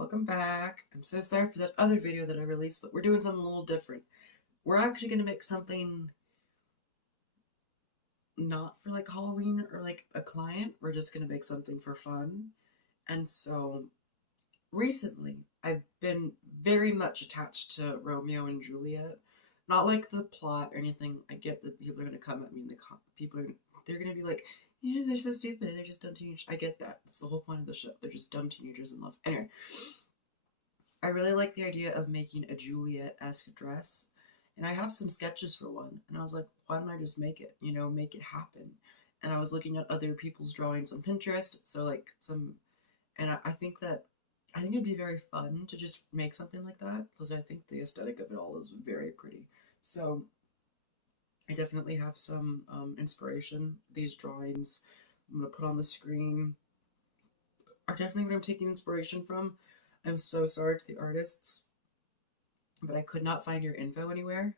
Welcome back. I'm so sorry for that other video that I released, but we're doing something a little different. We're actually going to make something not for like Halloween or like a client. We're just going to make something for fun. And so recently, I've been very much attached to Romeo and Juliet. Not like the plot or anything. I get that people are going to come at me and they're going to be like, yeah, they're so stupid. They're just dumb teenagers. I get that. That's the whole point of the show. They're just dumb teenagers in love. Anyway, I really like the idea of making a Juliet-esque dress, and I have some sketches for one, and I was like, why don't I just make it, make it happen? And I was looking at other people's drawings on Pinterest, so like and I think it'd be very fun to just make something like that, because I think the aesthetic of it all is very pretty. So I definitely have some inspiration. These drawings I'm going to put on the screen are definitely what I'm taking inspiration from. I'm so sorry to the artists, but I could not find your info anywhere.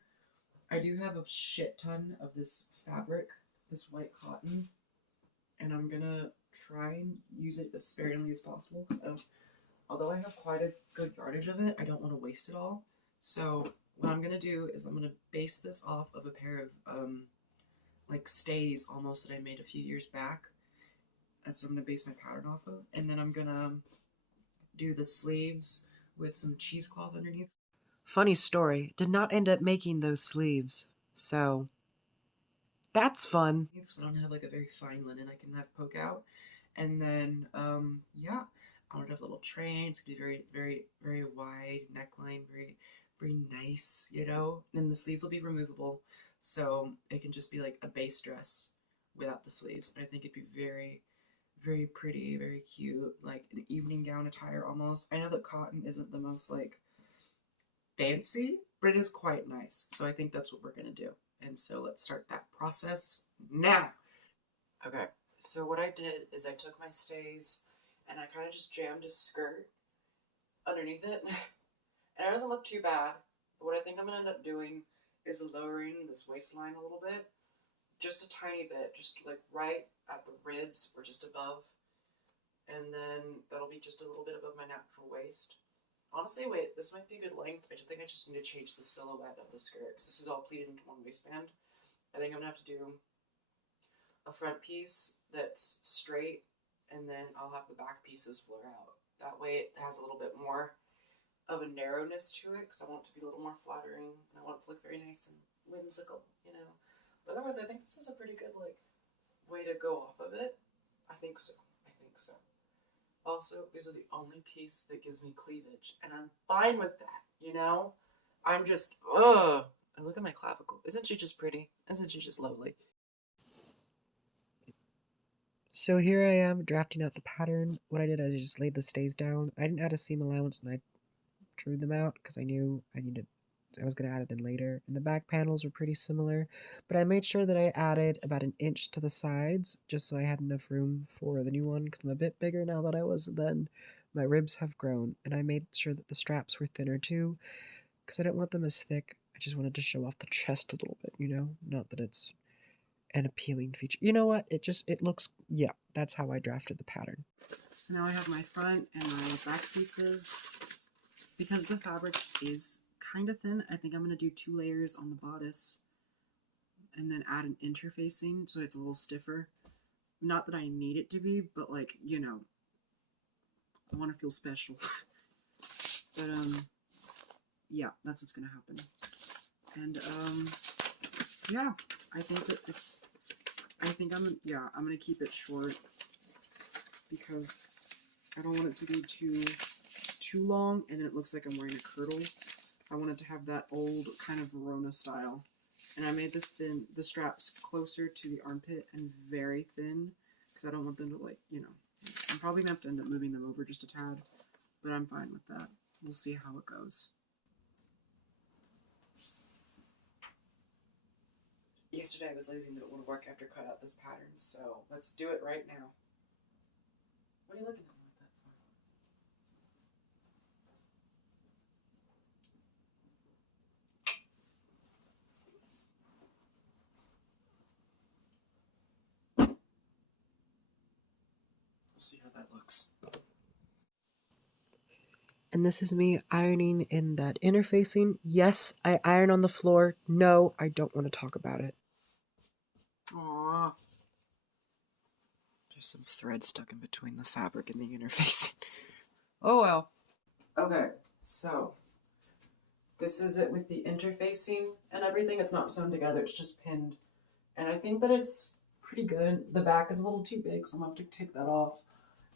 I do have a shit ton of this fabric, this white cotton, and I'm gonna try and use it as sparingly as possible. So, although I have quite a good yardage of it, I don't want to waste it all. So what I'm gonna do is I'm gonna base this off of a pair of like stays almost that I made a few years back. That's what I'm gonna base my pattern off of, and then I'm gonna do the sleeves with some cheesecloth underneath. Funny story, did not end up making those sleeves, so that's fun. Because I don't have like a very fine linen I can have poke out. And then, yeah, I want to have a little train. It's gonna be very, very, very wide neckline, very, very nice, And the sleeves will be removable, so it can just be like a base dress without the sleeves. And I think it'd be very, very pretty, very cute, like an evening gown attire almost. I know that cotton isn't the most like fancy, but it is quite nice. So I think that's what we're gonna do. And so let's start that process now. Okay, so what I did is I took my stays and I kind of just jammed a skirt underneath it. And it doesn't look too bad, but what I think I'm gonna end up doing is lowering this waistline a little bit, just a tiny bit, just like right at the ribs or just above. And then that'll be just a little bit above my natural waist. Honestly, wait, this might be a good length. I just think I just need to change the silhouette of the skirt, because this is all pleated into one waistband. I think I'm gonna have to do a front piece that's straight, and then I'll have the back pieces flare out. That way it has a little bit more of a narrowness to it, because I want it to be a little more flattering, and I want it to look very nice and whimsical. But otherwise, I think this is a pretty good, like, way to go off of it. I think so. I think so. Also, these are the only piece that gives me cleavage, and I'm fine with that, I'm just, ugh. And look at my clavicle. Isn't she just pretty? Isn't she just lovely? So here I am drafting out the pattern. What I did, I just laid the stays down. I didn't add a seam allowance, and I drew them out because I knew I was going to add it in later. And the back panels were pretty similar, but I made sure that I added about an inch to the sides just so I had enough room for the new one, because I'm a bit bigger now than I was then. My ribs have grown, and I made sure that the straps were thinner too, because I didn't want them as thick. I just wanted to show off the chest a little bit, Not that it's an appealing feature. You know what? It looks, yeah, that's how I drafted the pattern. So now I have my front and my back pieces. Because the fabric is kind of thin, I think I'm going to do 2 layers on the bodice and then add an interfacing so it's a little stiffer. Not that I need it to be, but like, I want to feel special. But, yeah, that's what's going to happen. And, yeah, I think I'm going to keep it short because I don't want it to be too long and then it looks like I'm wearing a kirtle. I wanted to have that old kind of Verona style. And I made the straps closer to the armpit and very thin because I don't want them to, like, I'm probably going to have to end up moving them over just a tad, but I'm fine with that. We'll see how it goes. Yesterday I was lazy and didn't want to work after cut out this pattern, so let's do it right now. What are you looking at? See how that looks. And this is me ironing in that interfacing. Yes, I iron on the floor. No, I don't want to talk about it. Aww. There's some thread stuck in between the fabric and the interfacing. Oh well. Okay, so this is it with the interfacing and everything. It's not sewn together, it's just pinned. And I think that it's pretty good. The back is a little too big, so I'm gonna have to take that off.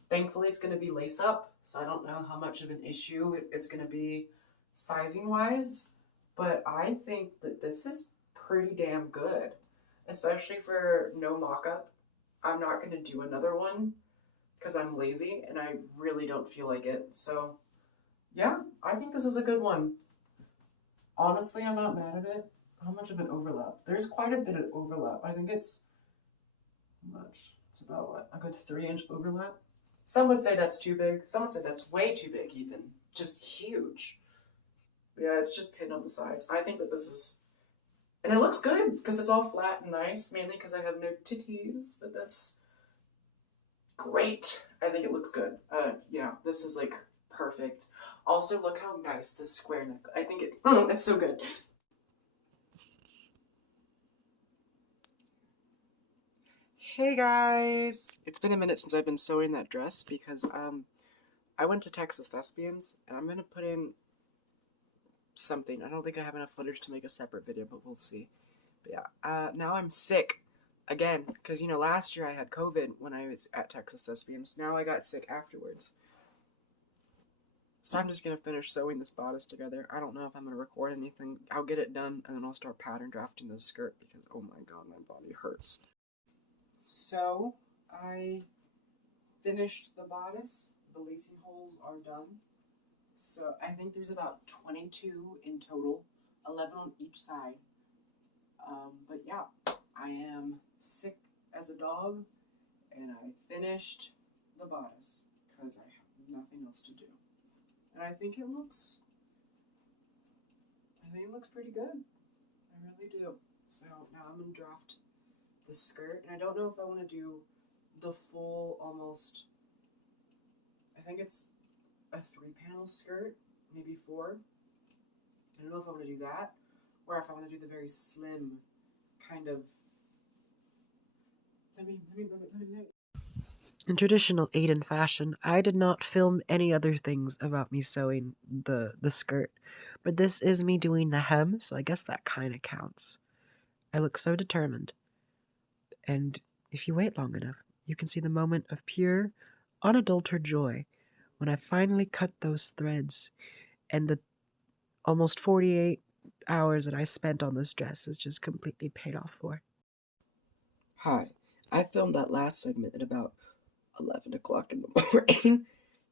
Thankfully, it's gonna be lace up, so I don't know how much of an issue it's gonna be sizing wise. But I think that this is pretty damn good, especially for no mock-up. I'm not gonna do another one because I'm lazy and I really don't feel like it. So yeah, I think this is a good one. Honestly, I'm not mad at it. How much of an overlap? There's quite a bit of overlap. I think it's how much? It's about what? A good 3-inch overlap. Some would say that's too big. Some would say that's way too big even. Just huge. But yeah, it's just pinned on the sides. I think that this is... And it looks good because it's all flat and nice, mainly because I have no titties, but that's great. I think it looks good. Yeah, this is like perfect. Also, look how nice this square neck. I think it's so good. Hey guys! It's been a minute since I've been sewing that dress because I went to Texas Thespians and I'm gonna put in something. I don't think I have enough footage to make a separate video, but we'll see. But yeah, now I'm sick again because you know last year I had COVID when I was at Texas Thespians. Now I got sick afterwards. So I'm just gonna finish sewing this bodice together. I don't know if I'm gonna record anything. I'll get it done and then I'll start pattern drafting the skirt because oh my god, my body hurts. So I finished the bodice. The lacing holes are done. So I think there's about 22 in total, 11 on each side. But yeah, I am sick as a dog and I finished the bodice because I have nothing else to do. And I think it looks pretty good. I really do. So now I'm gonna draft the skirt, and I don't know if I want to do the full almost, I think it's a 3-panel skirt, maybe 4. I don't know if I want to do that, or if I want to do the very slim kind of, let me. In traditional Aiden fashion, I did not film any other things about me sewing the skirt, but this is me doing the hem, so I guess that kind of counts. I look so determined. And if you wait long enough, you can see the moment of pure, unadulterated joy when I finally cut those threads and the almost 48 hours that I spent on this dress is just completely paid off for. Hi, I filmed that last segment at about 11 o'clock in the morning,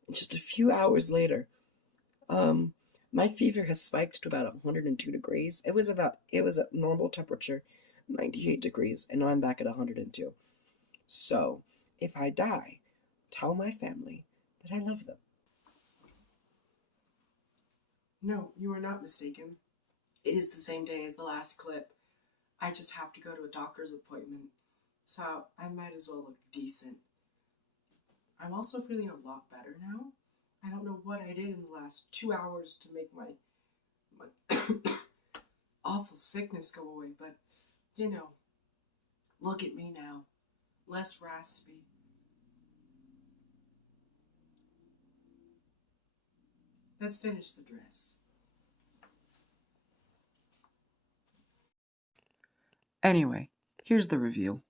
and just a few hours later, my fever has spiked to about 102 degrees. It was at normal temperature, 98 degrees, and now I'm back at 102. So, if I die, tell my family that I love them. No, you are not mistaken. It is the same day as the last clip. I just have to go to a doctor's appointment, so I might as well look decent. I'm also feeling a lot better now. I don't know what I did in the last 2 hours to make my awful sickness go away, but, you know, look at me now. Less raspy. Let's finish the dress. Anyway, here's the reveal.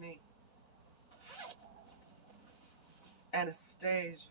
me. And a stage.